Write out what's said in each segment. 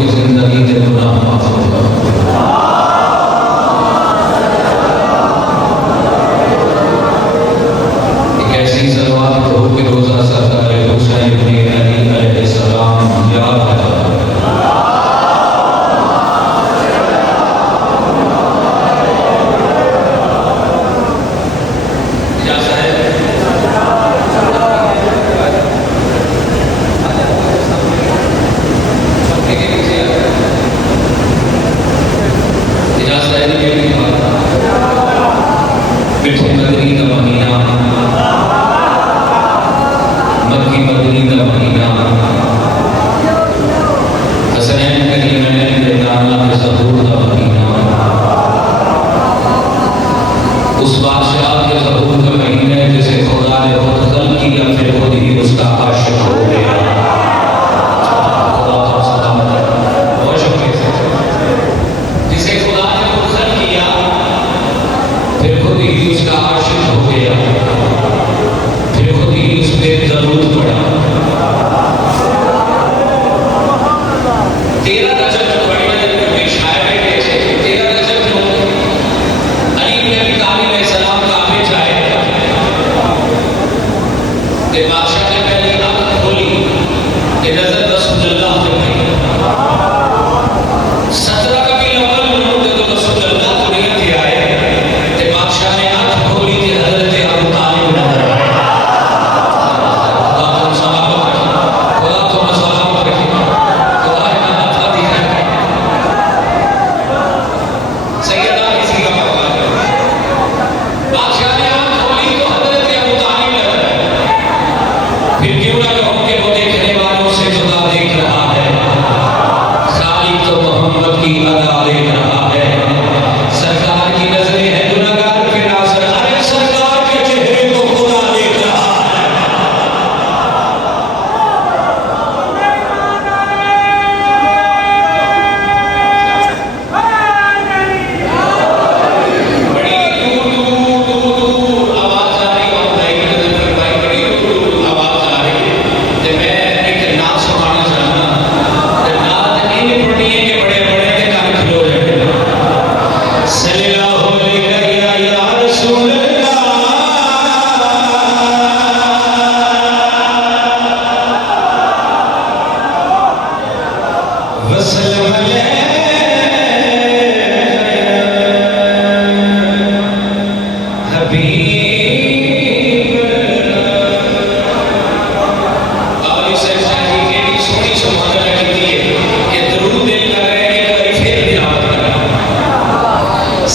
की जिंदगी के गुनाह माफ होगा। एक ऐसी सलवात हो कि रोजा सरकार हुसैन इब्ने अली अलैहिस्सलाम याद आता है। उस बादशाह के ज़हूर का महीना है जिसे खुदा ने खुद खल्क़ किया, फिर खुद ही उसका आशिक हो गया। खुदा का सलामत है, बहुत शुक्रिया। जिसे खुदा ने खुद खल्क़ किया, फिर खुद ही उसका आशिक हो गया, फिर खुद ही उस पर दरूद पड़ा। 13 रजब जो बड़े में शायर बैठे थे, 13 रजब जो अली इब्ने अबी तालिब अलैहिस्सलाम काबे जाए, के बादशाह ने पहले आंख खोली कि नजर रसूलुल्लाह पे पड़ी। 17 रबीउल अव्वल में तो रसूलुल्लाह को नहीं थे आए, के बादशाह ने आंख खोली कि हजरत अबू तालिब नजर आए। खुदा तुम सलामत रखे, खुदा तुम सलामत रखे, खुदा हिदायत का दिखाए। सैयदा किसी का मकान है, बादशाह ने आंख खोली तो हजरत अबू तालिब नजर आए। फिर क्यों ना कहूं कि वो देखने वालों से जुदा देख रहा है, खालिक तो मोहम्मद की अदा देख रहा है। सरकार की नजरें हैं गुनहगार के नाज़र, अरे सरकार के चेहरे को खुदा देख रहा है। बड़ी दूर दूर दूर दूर आवाज आ रही है, भाई बड़ी दूर दूर आवाज आ रही है कि मैं एक नात सुनाना चाहना। नात इन पढ़नी है कि बड़े बड़े के कान खिलो जाए। सल्लल्लाहु अलैहि या रसूलल्लाह वसल्लम अलैहि हबीब। बाबरी साहब साहब की एडी सोहनी सुभान अल्लाह की दी है कि दरूद दिल कर रहे हैं, एक बारी फिर तिलावत करना।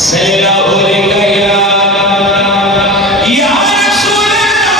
सल्लल्लाहु अलैहि या रसूलल्लाह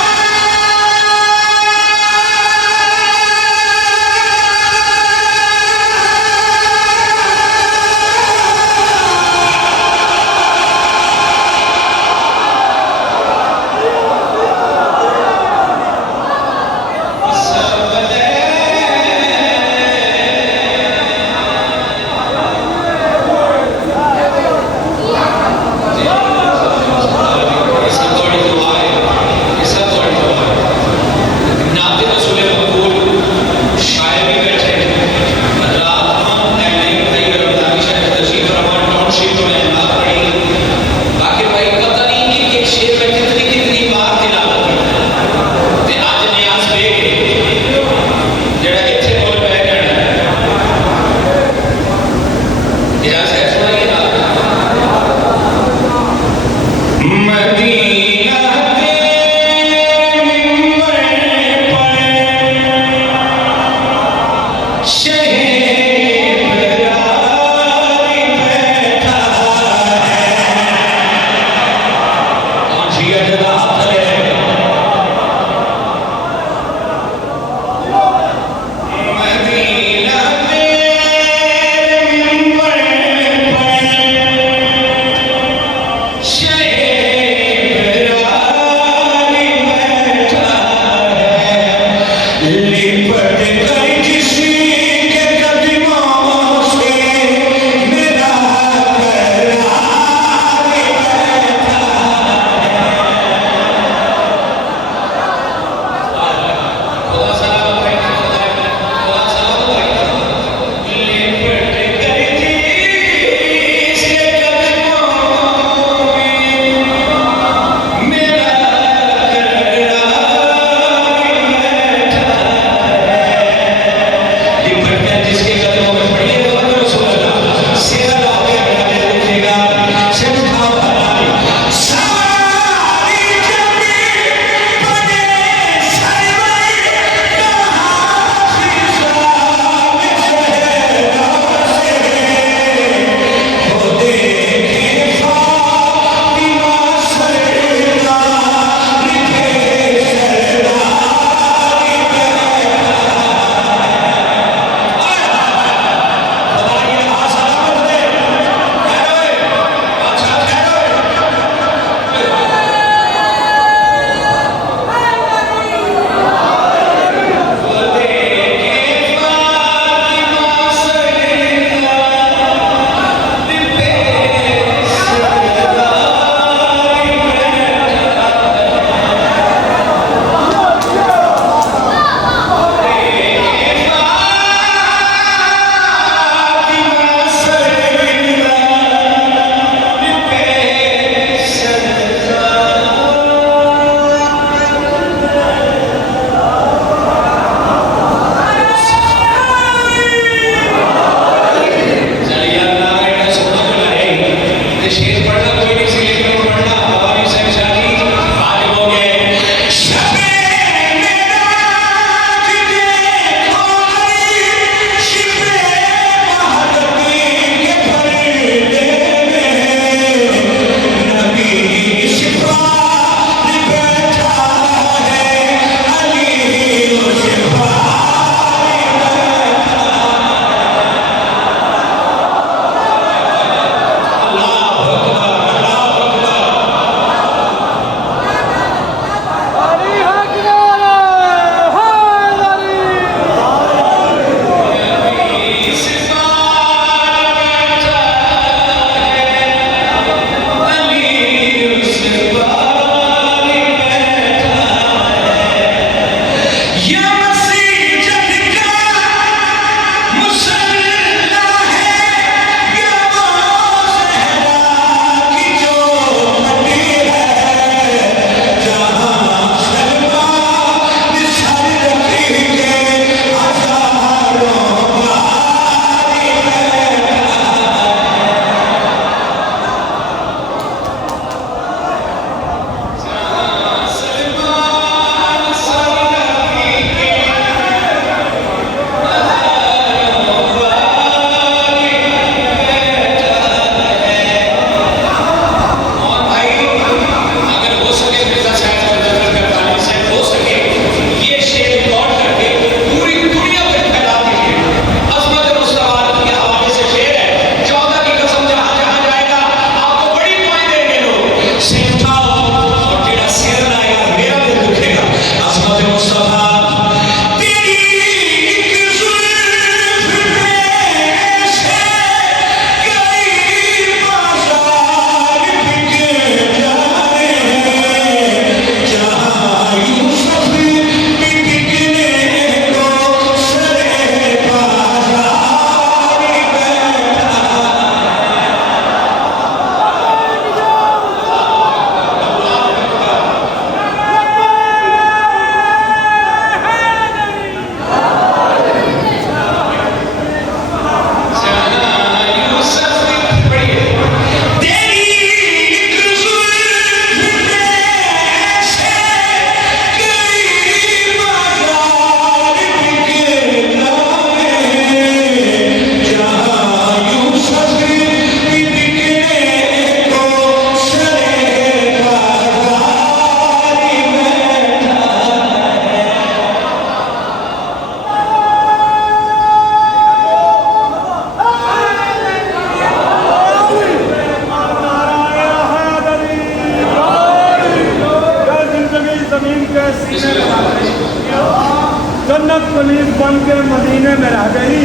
गई।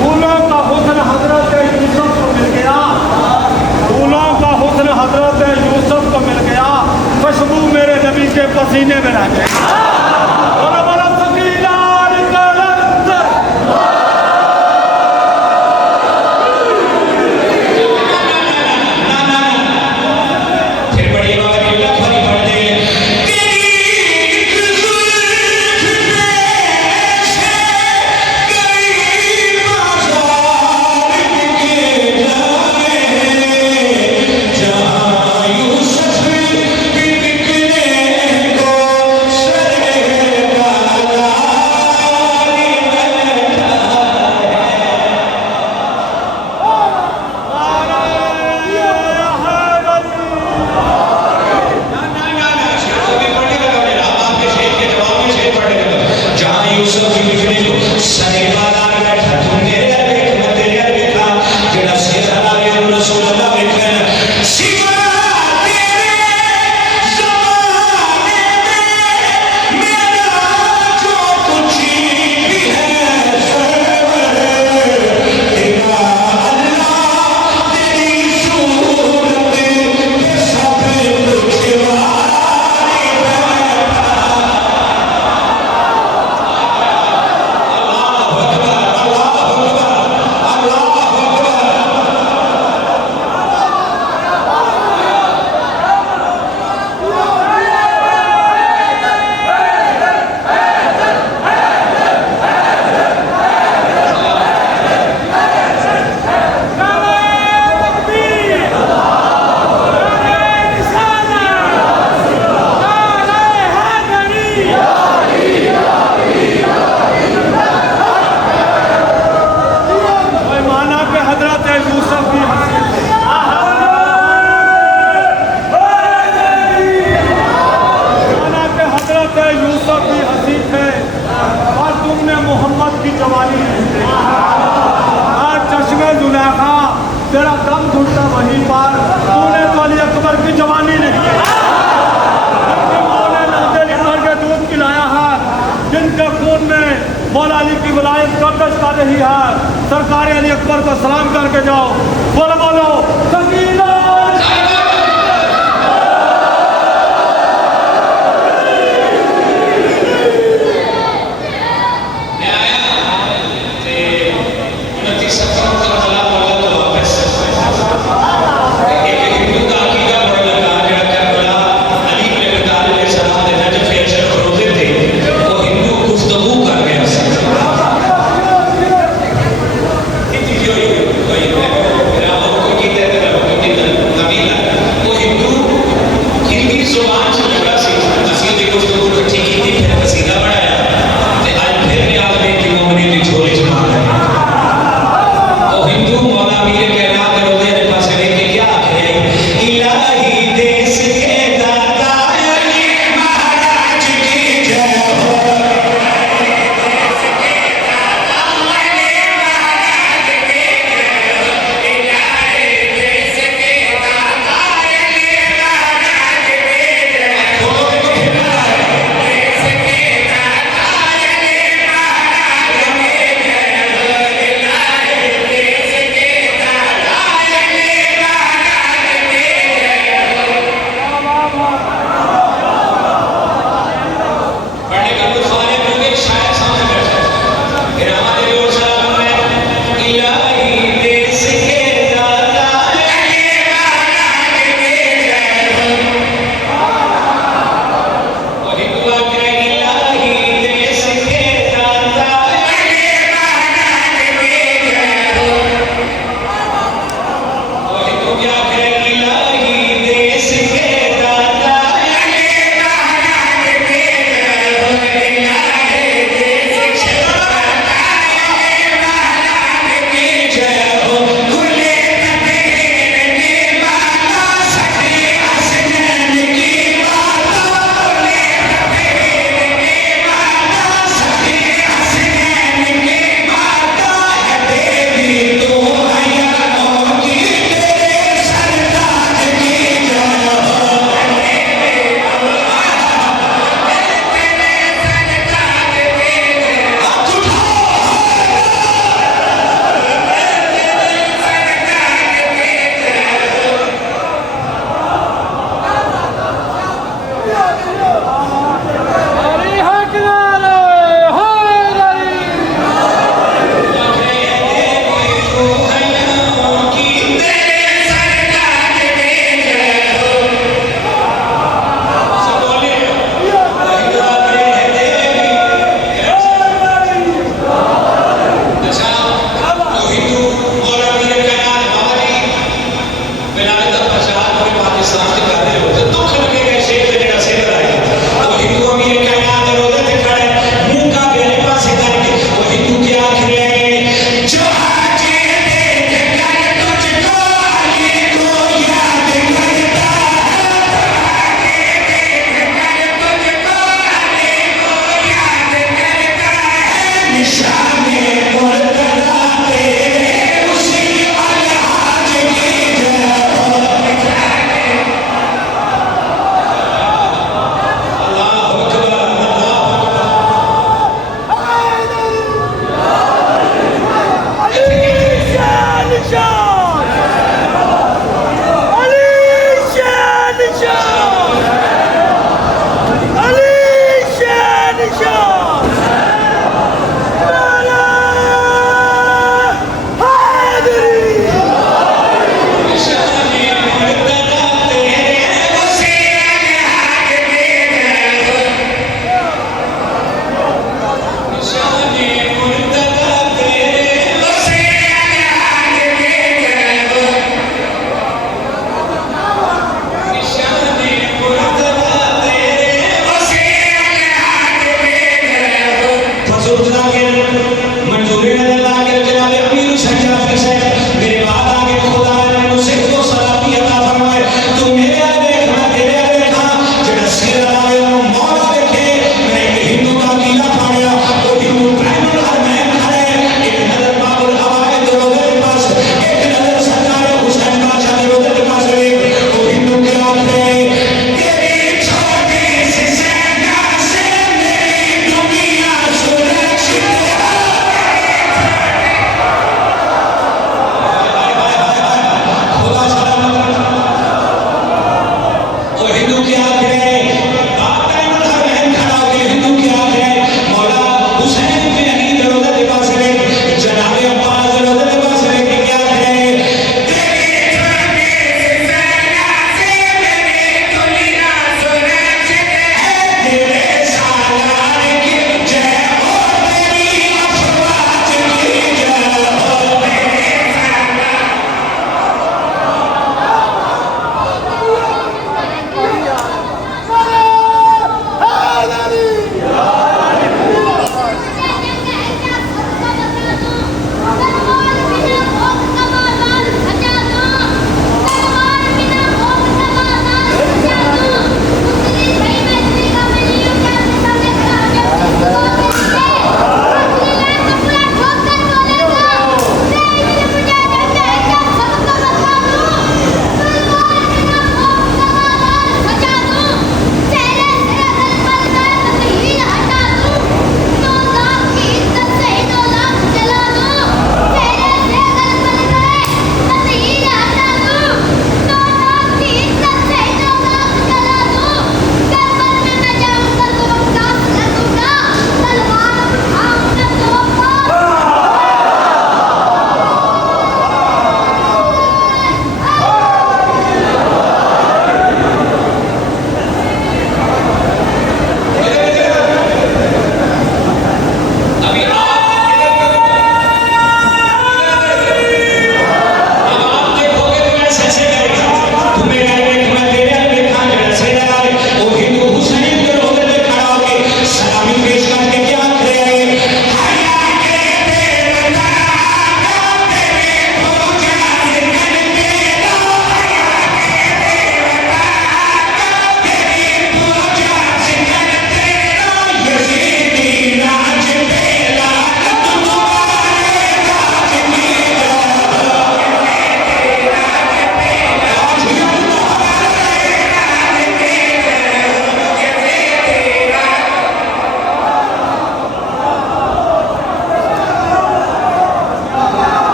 फूलों का हुस्न हजरत यूसुफ को मिल गया, फूलों का हुस्न हजरत यूसुफ को मिल गया, खुशबू मेरे नबी के पसीने में रह गई। बोलो बोलो सकीना तेरा दम घुटता वहीं पर, तूने तो अली अकबर की जवानी नहीं है, के दूध पिलाया है, जिनके खून में मौला अली की विलायत गर्दिश कर रही है। सरकार अली अकबर को सलाम करके जाओ। बोलो बोलो सकीना कोई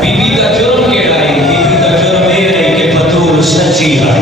बीबी का जुर्म केड़ा है? बीबी का जुर्म ये है कि बतूल सच्ची है।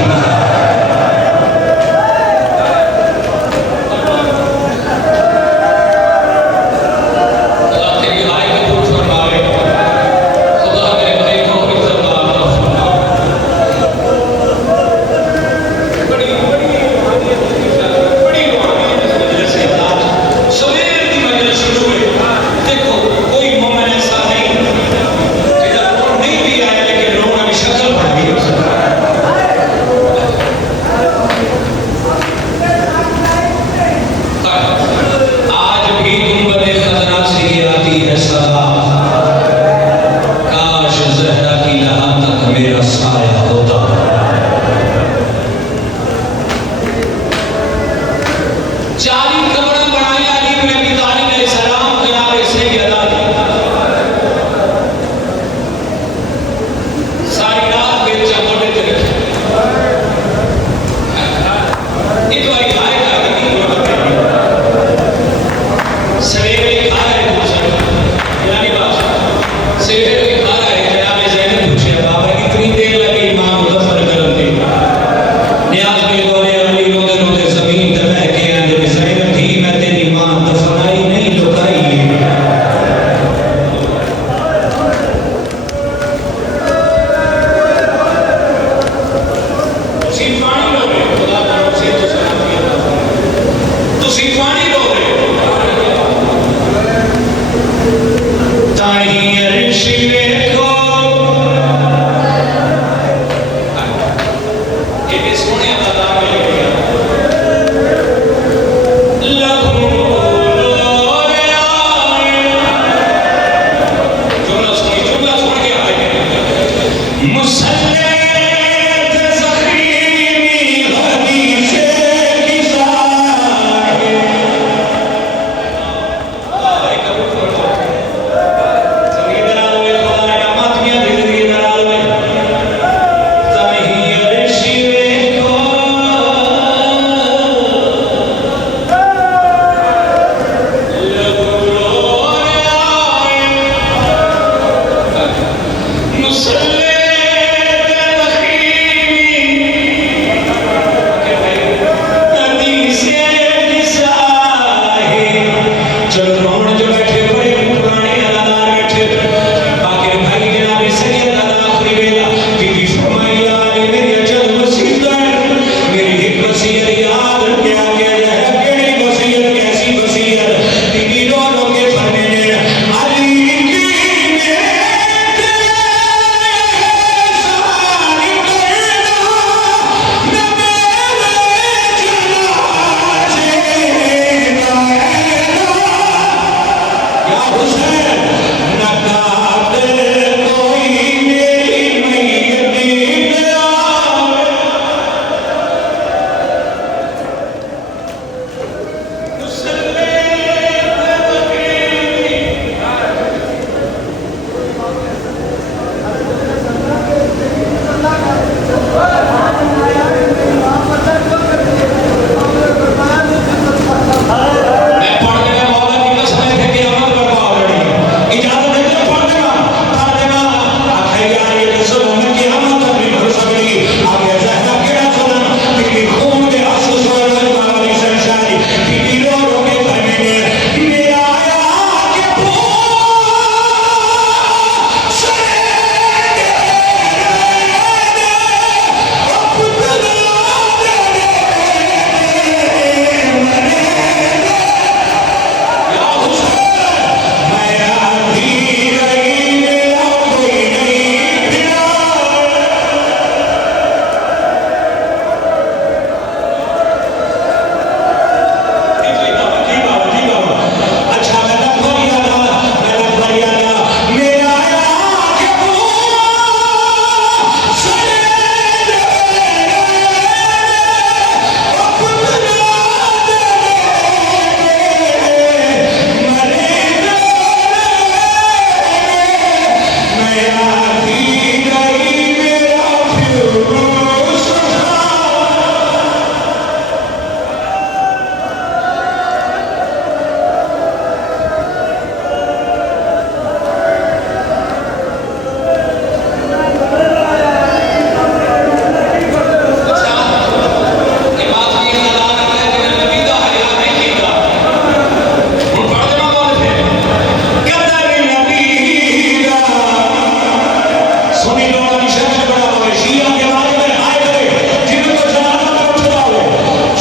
सुनी लो वाली शख्स बड़ा हुआ शिया के बारे में आए करे जिनको जनाना में उठता हो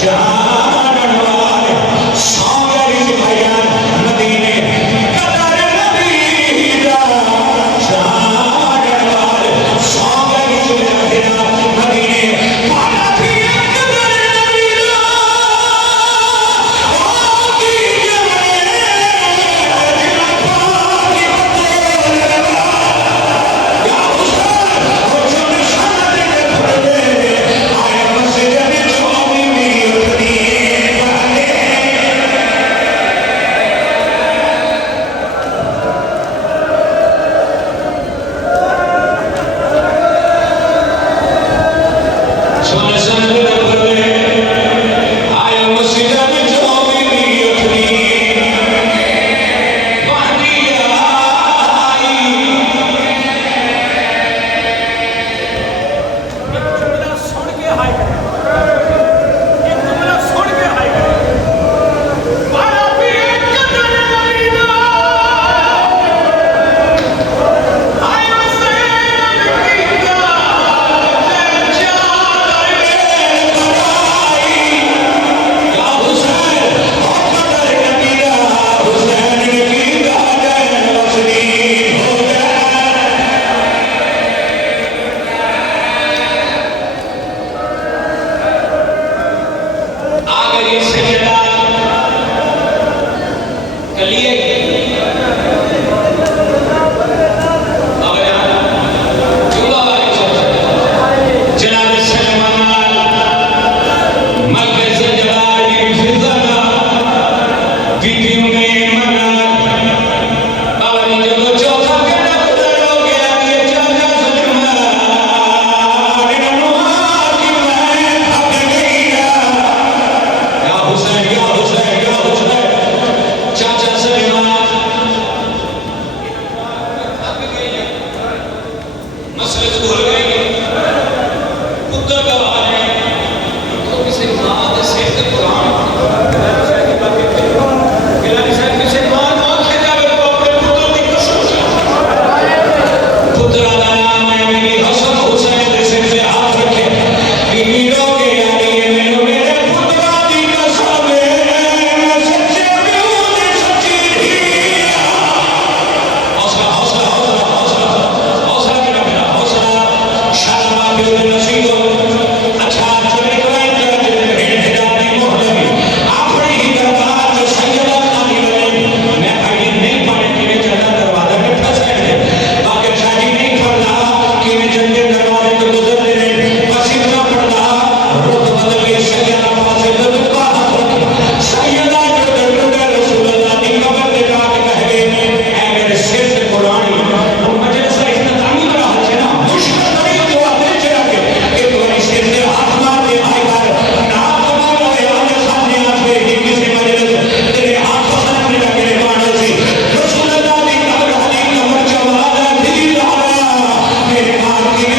जानन वाले सागरी भाईजान मदीने कदर नबी दा जानन वाले सागरी भाईजान मदीने पाना भी कदर नबी दा आकी जमे दिल पाकी या हुसैन वो जो निशान दे पड़े आए मस्जिद में चौबी में उठनी बहने सोने सोने दे पड़े आए मस्जिद में चौबी में उठनी बहनी आई जुमला सुन के हाय करे एक जुमला सुन के हाय करे पाना भी कदर नबी दा आए हुसैन नबी दा या हुसैन कदर नबी दा हुसैन की गाजर वसनी हो गया आ गई सैयदा कलिए जनाब सलमान मलक जलाल फिजा बीबी में मना और जब चौथा बेटा गुजर हो गया ये चाचा सलमान इन्होंने कि मैं थक गई या हुसैन या हुसैन या हुसैन चाचा सलमान थक गई मसले तो भूल गए पुत्र का हाल है तो किसी मां के सिर पे कुरान गिलानी साहब किसी मां आंखें जावे तो अपने पुत्र की कसम पुत्र का नाम है मेरी हसन हुसैन के सिर पे हाथ रखे बीबी रोगे यानी ये मेरे पुत्र की कसम है मैं सच्चे हूं सच्ची थी हौसला हौसला हौसला हौसला हौसला मेरा बेटा हौसला शर्मा के नसीबो अच्छा चले कोई तरह के भेड़ हिदायती मोहल्ले आपने ही दरबार जो सैयदा खानी बने मैं भाई नहीं पाने के लिए चढ़ा दरवाजा में फंस गए बाकी शादी नहीं पड़ना कि मैं जंगे दरवाजे तो गुजर ले बस इतना पड़ना रुत बदल गई सैयदा पास तो दुआ सैयदा जो दरबार रसूल अल्लाह की कब्र पे जाके कह गए ऐ मेरे सिर पे कुरानी वो मजलिस का इख्तितामी करा है ना मुश्किल नहीं तो आते चला के कि तुम्हारी सिर पे हाथ मार दे भाई घर ना तुम्हारा याद सामने आते कि किसी मजलिस तेरे हाथ पसंद नहीं लगे मानो सी रसूल अल्लाह की कब्र हली कब्र चवाला भी लाला मेरे हाथ की